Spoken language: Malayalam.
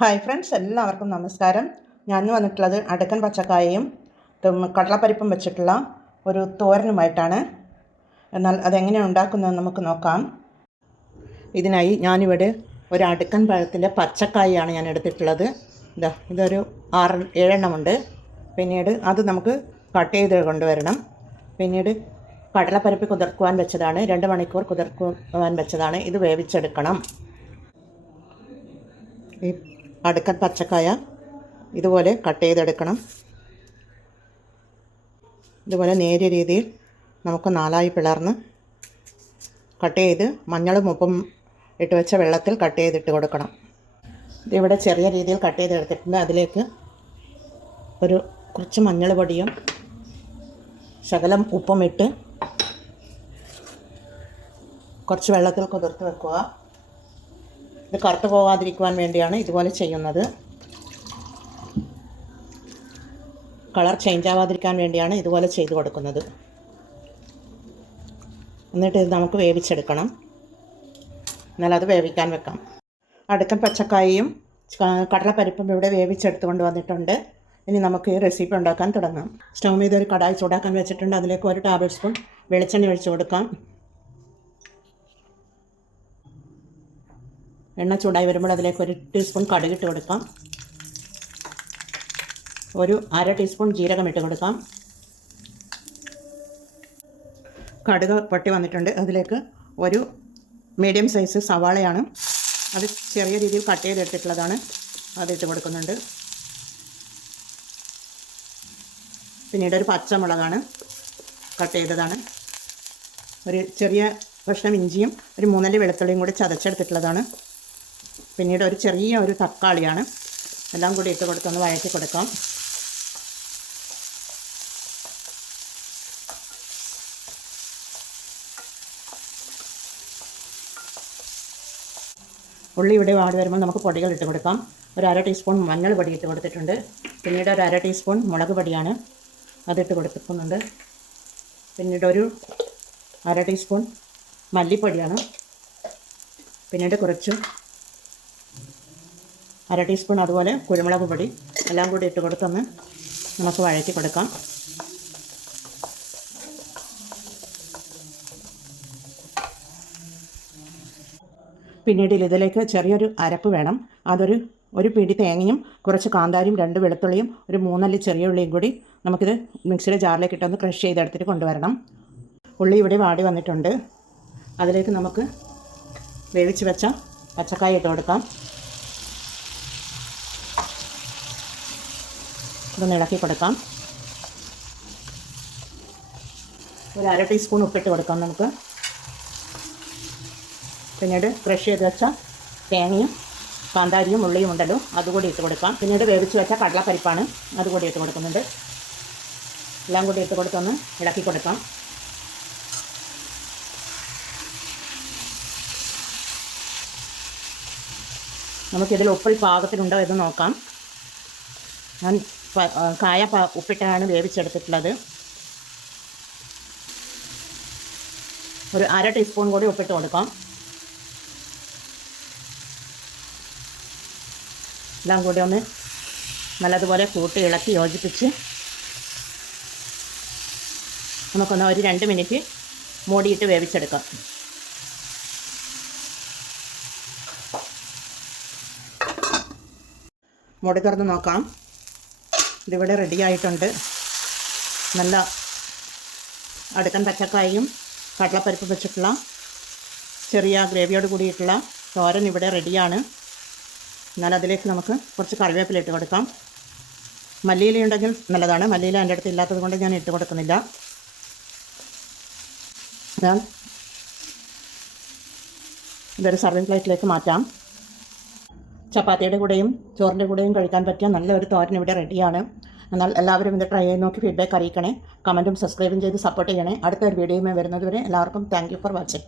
ഹായ് ഫ്രണ്ട്സ്, എല്ലാവർക്കും നമസ്കാരം. ഞാൻ വന്നിട്ടുള്ളത് അടുക്കൻ പച്ചക്കായയും കടലപ്പരിപ്പും വെച്ചിട്ടുള്ള ഒരു തോരനുമായിട്ടാണ്. എന്നാൽ അതെങ്ങനെയാണ് ഉണ്ടാക്കുന്നതെന്ന് നമുക്ക് നോക്കാം. ഇതിനായി ഞാനിവിടെ ഒരു അടുക്കൻ പഴത്തിൻ്റെ പച്ചക്കായയാണ് ഞാൻ എടുത്തിട്ടുള്ളത്. ഇതൊരു 6-7 എണ്ണമുണ്ട്. പിന്നീട് അത് നമുക്ക് കട്ട് ചെയ്ത് കൊണ്ടുവരണം. പിന്നീട് കടലപ്പരിപ്പ് കുതിർക്കുവാൻ വെച്ചതാണ്, 2 മണിക്കൂർ കുതിർക്കുവാൻ വെച്ചതാണ്. ഇത് വേവിച്ചെടുക്കണം. ഈ അടുക്കൻ പച്ചക്കായ ഇതുപോലെ കട്ട് ചെയ്തെടുക്കണം. ഇതുപോലെ നേരിയ രീതിയിൽ നമുക്ക് 4ആയി പിളർന്ന് കട്ട് ചെയ്ത് മഞ്ഞളും ഉപ്പും ഇട്ട് വെച്ച വെള്ളത്തിൽ കട്ട് ചെയ്തിട്ട് കൊടുക്കണം. ഇതിവിടെ ചെറിയ രീതിയിൽ കട്ട് ചെയ്തെടുത്തിട്ടുണ്ട്. അതിലേക്ക് കുറച്ച് മഞ്ഞൾ പൊടിയും ശകലം ഉപ്പും ഇട്ട് കുറച്ച് വെള്ളത്തിൽ കുതിർത്ത് വെക്കുക. ഇത് കറുത്ത് പോകാതിരിക്കുവാൻ വേണ്ടിയാണ് ഇതുപോലെ ചെയ്യുന്നത്. കളർ ചേഞ്ച് ആവാതിരിക്കാൻ വേണ്ടിയാണ് ഇതുപോലെ ചെയ്ത് കൊടുക്കുന്നത്. എന്നിട്ട് ഇത് നമുക്ക് വേവിച്ചെടുക്കണം. എന്നാൽ അത് വേവിക്കാൻ വെക്കാം. അടുക്കൻ പച്ചക്കായയും കടലപ്പരിപ്പും ഇവിടെ വേവിച്ചെടുത്ത് കൊണ്ട് വന്നിട്ടുണ്ട്. ഇനി നമുക്ക് ഈ റെസിപ്പി ഉണ്ടാക്കാൻ തുടങ്ങാം. സ്റ്റൗ మీద ഒരു കടായി ചൂടാക്കാൻ വെച്ചിട്ടുണ്ട്. അതിലേക്ക് 1 ടേബിൾ സ്പൂൺ വെളിച്ചെണ്ണ ഒഴിച്ച് കൊടുക്കാം. എണ്ണ ചൂടായി വരുമ്പോൾ അതിലേക്ക് 1 ടീസ്പൂൺ കടുകിട്ട് കൊടുക്കാം. 1/2 ടീസ്പൂൺ ജീരകം ഇട്ട് കൊടുക്കാം. കടുക് പൊട്ടി വന്നിട്ടുണ്ട്. അതിലേക്ക് ഒരു മീഡിയം സൈസ് സവാളയാണ്, അത് ചെറിയ രീതിയിൽ കട്ട് ചെയ്തെടുത്തിട്ടുള്ളതാണ്, അതിട്ട് കൊടുക്കുന്നുണ്ട്. പിന്നീട് ഒരു പച്ചമുളകാണ്, കട്ട് ചെയ്തതാണ്. ഒരു ചെറിയ കഷ്ണം ഇഞ്ചിയും 3 അല്ലി വെളുത്തുള്ളിയും കൂടി ചതച്ചെടുത്തിട്ടുള്ളതാണ്. പിന്നീട് ചെറിയ തക്കാളിയാണ്. എല്ലാം കൂടി ഇട്ട് കൊടുത്തൊന്ന് വഴറ്റി കൊടുക്കാം. ഉള്ളി ഇവിടെ വാടി വരുമ്പോൾ നമുക്ക് പൊടികൾ ഇട്ട് കൊടുക്കാം. 1/2 ടീസ്പൂൺ മഞ്ഞൾ പൊടി ഇട്ട് കൊടുത്തിട്ടുണ്ട്. പിന്നീട് 1/2 ടീസ്പൂൺ മുളക് പൊടിയാണ്, അതിട്ട് കൊടുക്കുന്നുണ്ട്. പിന്നീട് 1/2 ടീസ്പൂൺ മല്ലിപ്പൊടിയാണ്. പിന്നീട് കുറച്ച് 1/2 ടീസ്പൂൺ അതുപോലെ കുരുമുളക് പൊടി, എല്ലാം കൂടി ഇട്ട് കൊടുത്തൊന്ന് നമുക്ക് വഴറ്റി കൊടുക്കാം. പിന്നീട് ഇതിലേക്ക് ചെറിയൊരു അരപ്പ് വേണം. ഒരു പിടി തേങ്ങയും കുറച്ച് കാന്താരിയും 2 വെളുത്തുള്ളിയും 3 അല്ലി ചെറിയ ഉള്ളിയും കൂടി നമുക്കിത് മിക്സിയുടെ ജാറിലേക്ക് ഇട്ടൊന്ന് ക്രഷ് ചെയ്തെടുത്തിട്ട് കൊണ്ടുവരണം. ഉള്ളി ഇവിടെ വാടി വന്നിട്ടുണ്ട്. അതിലേക്ക് നമുക്ക് വേവിച്ച് വെച്ച പച്ചക്കായ ഇട്ട് കൊടുക്കാം. ഇതൊന്ന് ഇളക്കി കൊടുക്കാം. 1/2 ടീസ്പൂൺ ഉപ്പിട്ട് കൊടുക്കാം നമുക്ക്. പിന്നീട് ക്രഷ് ചെയ്ത് വെച്ച തേങ്ങയും കാന്താരിയും ഉള്ളിയും ഉണ്ടല്ലോ, അതുകൂടി ഇട്ട് കൊടുക്കാം. പിന്നീട് വേവിച്ച് വെച്ച കടലപ്പരിപ്പാണ്, അതുകൂടി ഇട്ട് കൊടുക്കുന്നുണ്ട്. എല്ലാം കൂടി ഇട്ട് കൊടുത്തൊന്ന് ഇളക്കി കൊടുക്കാം. നമുക്കിതിൽ ഉപ്പിൽ പാകത്തിനുണ്ടോ എന്ന് നോക്കാം. ഞാൻ കായ ഉപ്പിട്ടാണ് വേവിച്ചെടുത്തിട്ടുള്ളത്. 1/2 ടീസ്പൂൺ കൂടി ഉപ്പിട്ട് കൊടുക്കാം. എല്ലാം കൂടി ഒന്ന് നല്ലതുപോലെ കൂട്ടി ഇളക്കി യോജിപ്പിച്ച് നമുക്കൊന്ന് 2 മിനിറ്റ് മൂടിയിട്ട് വേവിച്ചെടുക്കാം. മൂടി തുറന്ന് നോക്കാം. ഇതിവിടെ റെഡി ആയിട്ടുണ്ട്. നല്ല അടുക്കൻ പച്ചക്കായും കടലപ്പരിപ്പ് വെച്ചിട്ടുള്ള ചെറിയ ഗ്രേവിയോട് കൂടിയിട്ടുള്ള തോരൻ ഇവിടെ റെഡിയാണ്. എന്നാൽ അതിലേക്ക് നമുക്ക് കുറച്ച് കറിവേപ്പില ഇട്ട് കൊടുക്കാം. മല്ലിയില ഉണ്ടെങ്കിൽ നല്ലതാണ്. മല്ലിയില എൻ്റെ അടുത്ത് ഇല്ലാത്തത് കൊണ്ട് ഞാൻ ഇട്ട് കൊടുക്കുന്നില്ല. ഇതൊരു സർവിങ് പ്ലേറ്റിലേക്ക് മാറ്റാം. ചപ്പാത്തിയുടെ കൂടെയും ചോറിൻ്റെ കൂടെയും കഴിക്കാൻ പറ്റിയ നല്ലൊരു തോരൻ ഇവിടെ റെഡിയാണ്. എന്നാൽ എല്ലാവരും ഇത് ട്രൈ ചെയ്ത് നോക്കി ഫീഡ്ബാക്ക് അറിയിക്കണേ. കമൻറ്റും സബ്സ്ക്രൈബും ചെയ്ത് സപ്പോർട്ട് ചെയ്യണേ. അടുത്തൊരു വീഡിയോയുമായി വരുന്നതുവരെ എല്ലാവർക്കും താങ്ക് യു ഫോർ വാച്ചിങ്.